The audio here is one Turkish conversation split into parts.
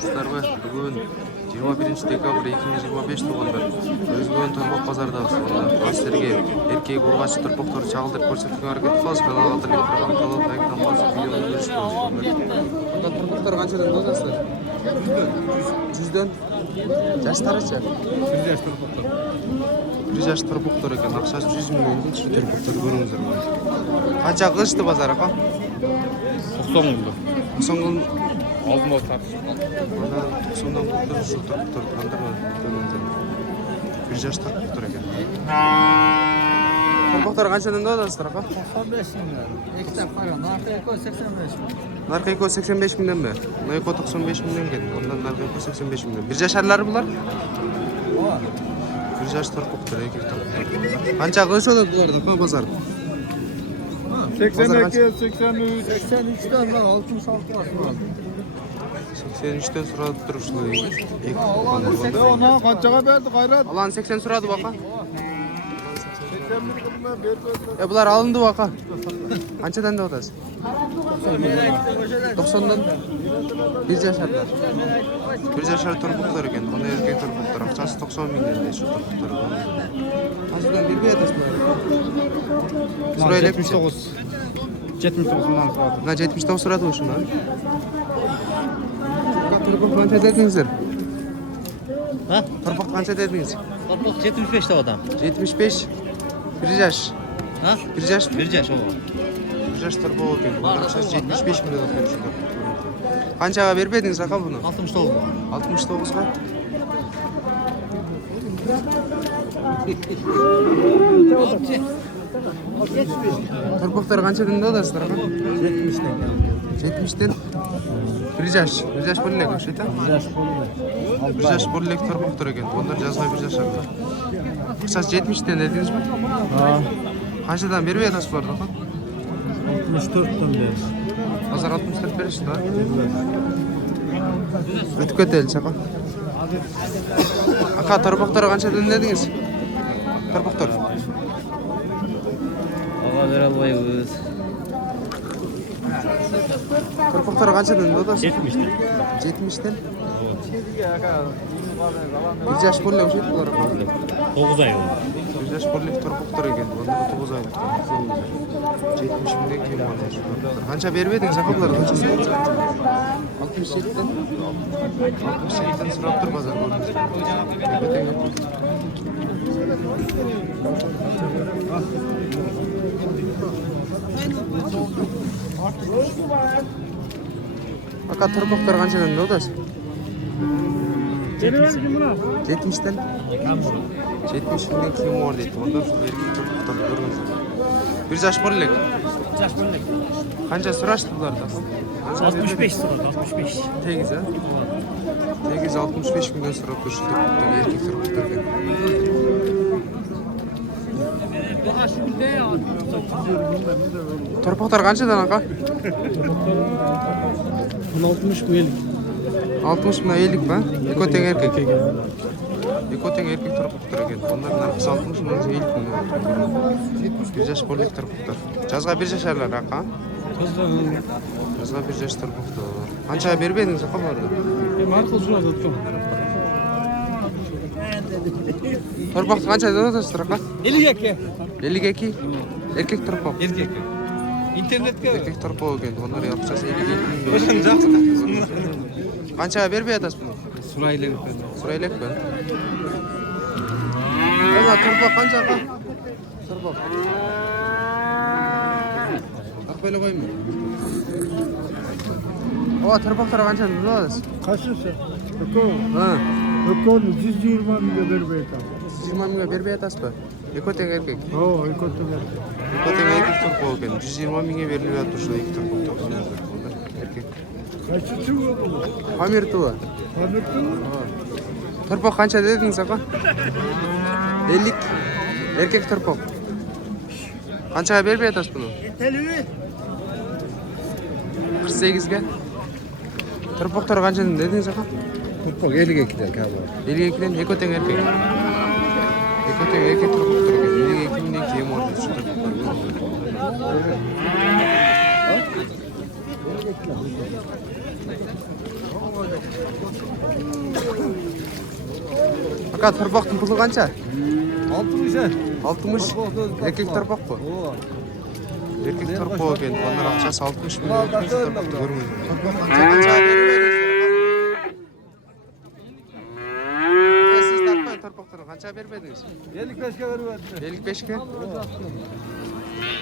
саламатсыздарбы? Бүгүн 21-декабрь 2025 туугандар. Өзгөн Торбок базардабыз. Сіздерге эркек ургач торпоктор чагылдырып көрсөтүүгө аракет кылабыз. Каналга телефон талап лайктан басып видеону көрүшүңүз. Мында торпоктор канчадан аласыздар? 100дөн. Жаштарычы? 100 жаш торпоктор. 100 жаш торпоктор экен. Акчасы 100 миң торпоктор көрүңүздөр. Канча кылышты базар ака? 90 миң. 90 миң. Алдын ала тартышып қалды. Мына 90-дан көтөрүп ушу торпоктор кандырман көрүңүздөр. 1 жаш торпоктор экен. Торпоктор канчадан аласыздар ака? 95 миңден. Эки тап кара, наркы 85 миң. Наркы 85 миңденби? Мына 95 миңден экен. Ондан наркы 85 миңден. 1 жашарлары булар? Ооба. 1 жаш торпоктор, эркек торпоктор. Канча кылышат буларда базар? 82, 83, 83'ten 66 var. 83'ten suradı duruşlu değil. Ona kançaga verdi gayret. Alan 80 suradı baka. 81 bular alındı baka. Kançadan da odası? 90'dan 1 yaşarlar. 1 yaşar torpuklar eken. Onda erkek torpuklar. Akçası 90 minden de şu torpuklar. Nasıldan bir edesi mi? Surayla 79. 79'dan suradı. Na 79 suradı o şundan. Torpuk kança dedinizler? Ha? Torpuk kança dediniz? Torpuk 75 de adam. 75. 1 yaş. Ha? 1 yaş mı? 1 yaş o. 1 yaş torpuk eken. Akçası 75 milyon eken şu torpuklar. Kançaga vermediniz aka bunu? 69. 69'ga? Torpoklar kançadan da odasıdır ama? 70'den. 70'den? 1 yaş. 1 yaş bollek o şeyden? 1 yaş bollek. 1 yaş bollek torpoklar eken. Onlar жазгай 1 yaş artar. Kısas 70'den dediniz mi? Ha. Kançadan beri yadası vardı aka? 64'ten beri. Pazar 64 berişti ha? Ötüp ketelim aka. Aka torpoklar kançadan dediniz? Torpoklar. Ага ver albayız. Torpoklar kançadan odası? 70'den. 70'den? 1 yaş bollek o şeydi bular aka? 9 ay oldu. 1 yaş bollek torpoklar eken. Onlar 9 aylık. 70 minden kim var? Kança vermediniz aka bular? 67'den. 67'den sırap dur pazar gördünüz. Aka torpoklar kançadan da odası? 70'den. 70 minden kim var deydi. Ondan sonra erkek torpoklar görünüz. 1 yaş bollek. 1 yaş bollek. Kança sıraştı bularda? 65 sırada 65. Tegiz ha? Tegiz 65 milyon sırap duruşu torpoklar, erkek torpoklar eken. Torpoklar kançadan aka? 60 bu elik. 60 mına 50 mi? Ekoten erkek. Ekoten erkek torpoklar eken. Onların arkası 60 mına 50 milyon. 1 yaş bollek torpoklar. Жазга 1 yaşarlar aka? Жазга 1 yaş torpoklar. Kança bermediniz aka vardı? Markıl şuna tuttum. Torpokta kançadan odasıdır aka? 52. 52? Erkek torpok. Erkek. İnternetke. Erkek torpok eken. Onlar yapacağız 52 milyon. Özün жақсы. Kança bermey adasın bunu? Suraylı. Suraylek ben. Ama torpok kança aka? Torpok. Ak böyle koyayım mı? O torpoklar kançadan da odasın? Kaçısı? Öko. Ha. Öko'nu 120 milyon vermeye kaldı. 120 milyon bermey adasın mı? Ekoten erkek. Oo, Öko'nu verdi. Ekoten erkek torpok eken. 120 milyon veriliyor atmışlar iki torpokta. Erkek. Kaçısı mı? Pamir tuğu. Anlattın mı? Torpok kança dediniz aka? 50. Erkek torpok. Kançaga bermey adasın bunu? 48'ge. Torpoklar kançadan dediniz aka? Toprak 52'den kaldı. 52'den ekoten erkek. Ekoten erkek torpoklar eken. 52 minden kim orada şu torpoklar. Aka torpoqning puli qancha? 60 ha. 60. Erkek torpoq bu. Erkek torpoq ekan. Onlar akçası 60 milyon. Qancha beribedingiz? Siz torpoqlarni qancha beribedingiz? 55 ga beribdi. 55 ga?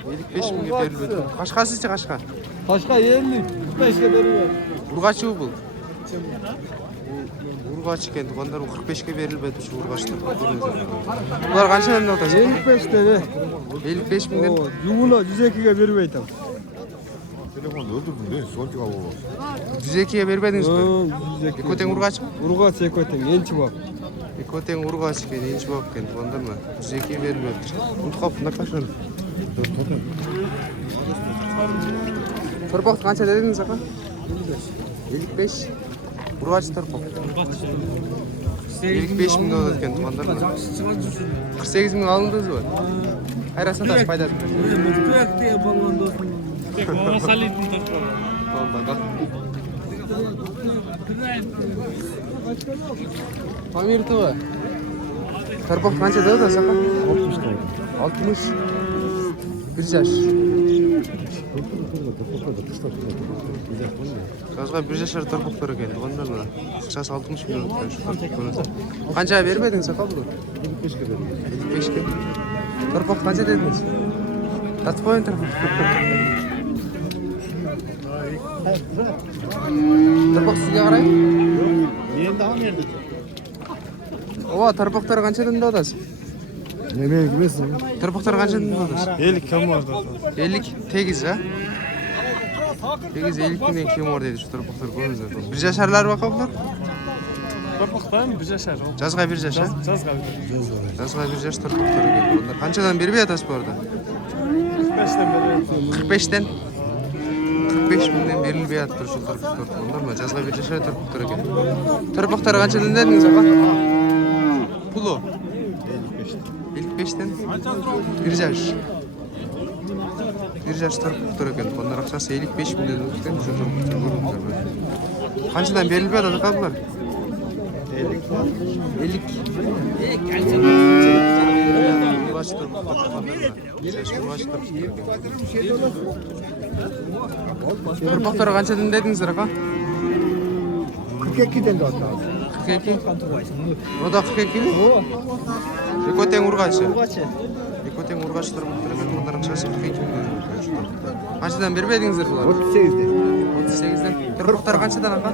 55 mingga berilibdi. Qashqasichi Qashqa? Qashqa 50, 45 ga beribdi. Urg'achi bu. Urg'achi ekan. Onlar 45 ga berilibdi shu urg'achlar. Ular qanchadan otasiz? 55 tane. 55 mingdan. Yumula 102 ga berib aytam. Telefonu öldürdün değil mi? Son cevabı var. 102 ga berbedingiz mi? 102. Ekoteng urg'achi? Urg'aç ekoteng, elchi bor. Ekoteng urg'achi ekan, enchi bo'lib ekan. Tuandirmi? 102 ga berilibdi. Unutqop, naqashlar. Torpoq qancha dedingiz aka? 55. Urg'achi torpoq. 55 ming oladi ekan tuandirmi? 48 ming olindingizmi? Qayerga sotasiz foydasi? Pamir tuva. Torpoq qancha dedi saka? 60 tane. 60. Bir yaş. Kazga bir yaşar torpoqlar ekan. Tuğanlarla. Akçası 60 milyon ekan şu torpoqlarınızda. Qancha bermediniz saka bunu? 55 ga beribdi. 55 ga. Torpoq qancha dediniz? Tatib qo'ying torpoq. Torpoq sizga qarang. Men davom berdim. Ova, torpoqlar qanchadan otasiz? Neme bilmesin. Torpoqlar qanchadan otasiz? 50 kam vardı. 50 tegiz ha? Tegiz 50 mingdan kim bor deydi şu torpoqlar ko'ringizlar. Bir yaşarlar baqa bular? Torpoqdan bir yaşar. Жазға bir yaş ha? Жазға. Жазға bir yaş torpoqlar ekan. Bunlar qanchadan berib yatasiz bu arada? 45'ten beri. 45'ten 45 mingdan berilib yatibdir şu torpoqlar. Bunlarmi? Жазға bir yaşar torpoqlar ekan. Torpoqlar qanchadan dedingiz aka? Pulu 55'ten bir yaş. Bir yaş torpoqlar ekan. Bunlar akçası 55 milyon ekan şu torpoqlar ko'ringizlar. Qanchadan berilib yatadi aka bular? 50. Urg'achi torpoqlar qanday? Urg'achi torpoqlar. Torpoqlar qanchadan dedingizlar aka? 42 den de attı. 42. O da 42 mi? Ekoteng urg'achi. Ekoteng urg'achi torpoqlar ekan. Bunlar akçası 42 milyon ekan. Qanchadan berib edingizlar bular? 38 den. 38 dan. Torpoqlar qanchadan aka?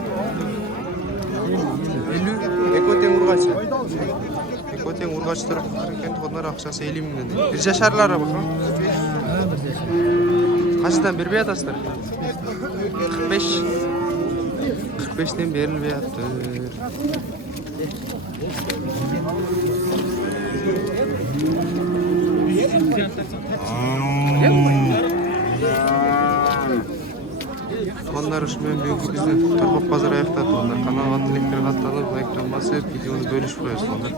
50. Ekoteng urg'achi. Ekoteng urg'achi torpoqlar ekan. Bunlar akçası 50 mingdan. Bir yaşarlar baqa. Qanchadan berib yatasizlar? 45. 45'ten berilib yatdi. Onlar ушумен бүгүнкү биздин Torpoq базары аякталды. Каналга тилектер катталып, лайктан басып, видеону бөлүшүп коесуңар.